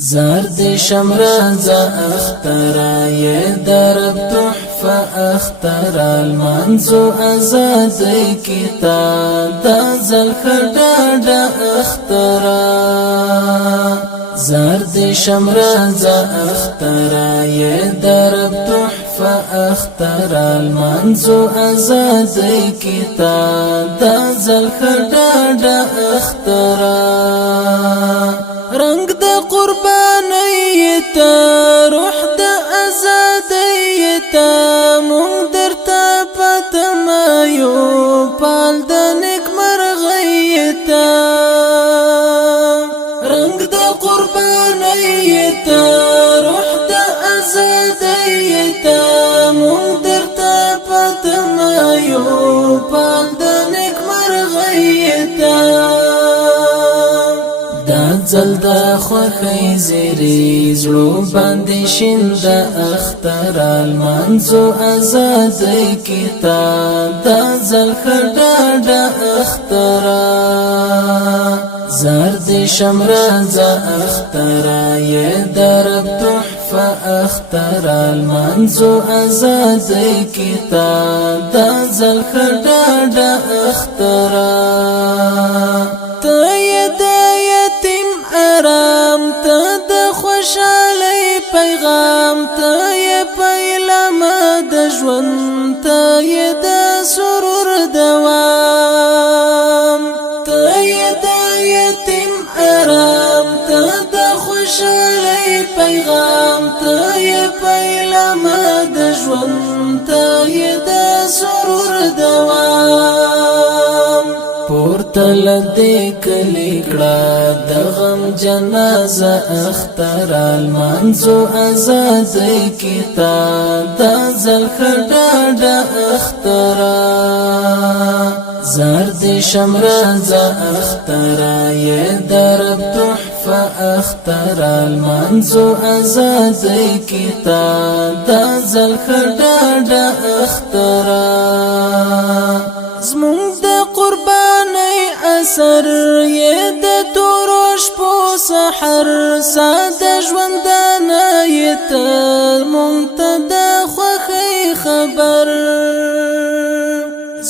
زرد شمراز اخترا یہ درب تحفہ اخترا المنزو ازاد کتاب دا زلخداد اخترا زرد شمراز اخترا یہ درب تحفہ اخترا المنزو ازاد کتاب دا زلخداد اخترا رنگ د قربانیتا روح د ازادیتا مونږ درته پتمایو پال د نیک مرغیتا رنگ د قربانیتا روح د ازادیتا مونږ درته پتمایو پال د نیک مرغیتا زلدا خوخی زیری زلو باندې شند اختر المنزو ازاد کتاب دا زلخداد اخترا زرد شمراز اخترا یہ درب تحفہ اخترا المنزو ازاد کتاب دا زلخداد اخترا ارام ته د خوشالۍ پیغام ته یې پیلام د ژوند ته یې د سرور دوام ته یې د یتیم ارام ته د خوشالۍ پیغام ته یې پیلام د ژوند ته یې د سرور دوام پورتل دې کلی کړه د غم جنازه اختر المنزو ازاد کتاب دا زلخداد اخترا زرد شمراز اخترا یہ درب تحفہ اختر المنزو ازاد کتاب دا زلخداد اخترا زمونږ د قربانی اثر یہ د تورش پو سحر ساد ژوندانه یہ تر مونږ ته د خوښۍ خبر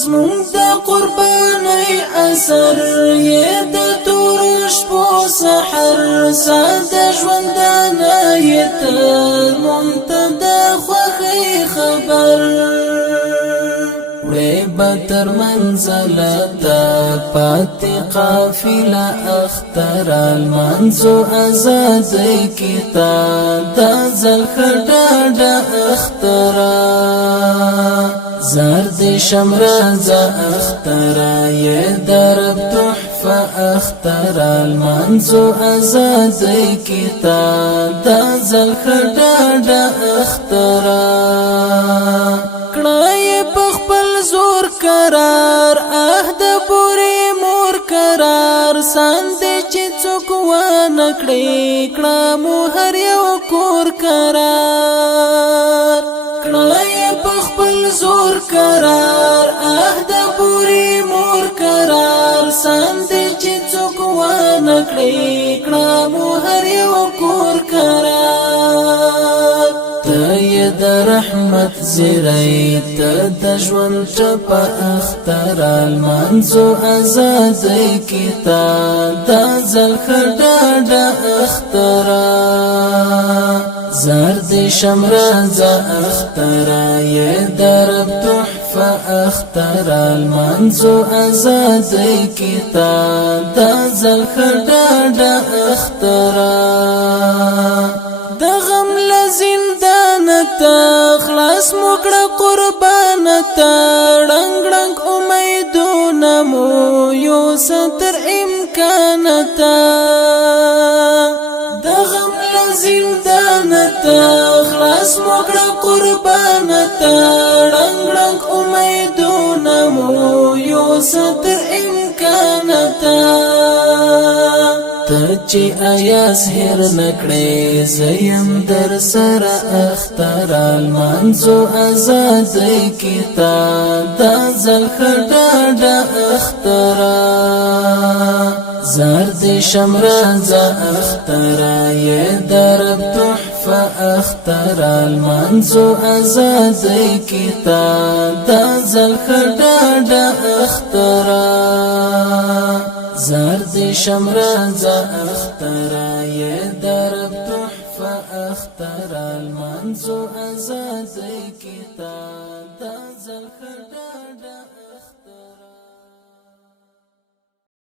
زمونږ د قربانی اثر یہ د تورش پو سحر ساد ژوندانه یہ تر مونږ ته د خوښۍ خبر بتر منزلتا پاتی قافلہ اختر المنزو ازاد کتاب دا زلخداد اخترا زرد شمراز اخترا یہ درب تحفہ اختر المنزو ازاد کتاب دا زلخداد اخترا کڑای پخپل زور قرار اهد پوری مور قرار ساند چې څوک ونه کړي کړه مو هر یو کور قرار کړه په خپل زور قرار اهد پوری مور قرار ساند چې څوک ونه کړي کړه مو هر یو کور قرار ته د رحمت زیری ته د ژوند ټپه اختر المنزو ازاد کتاب دا زلخداد اخترا زرد شمراز اخترا یہ درب تحفہ اختر المنزو ازاد کتاب دا زلخداد اخترا د غم لزندانتا خلاص مکړه قربانتا ړنګ ړنګ امیدونه مو یو ستر امکانتا د غم لزندانتا خلاص مکړه قربانتا ړنګ ړنګ امیدونه مو یو ستر امکانتا چې ایاس هر نکړې زیم در سره اختر المنزو ازاد کتاب دا زلخداد اخترا زرد شمراز اخترا یہ درب تحفہ اخترا المنزو ازاد کتاب دازل خدادا اخترا زرد شمراز اخترا یہ درب تحفہ اخترا المنزو ازاد کتاب دازل خدادا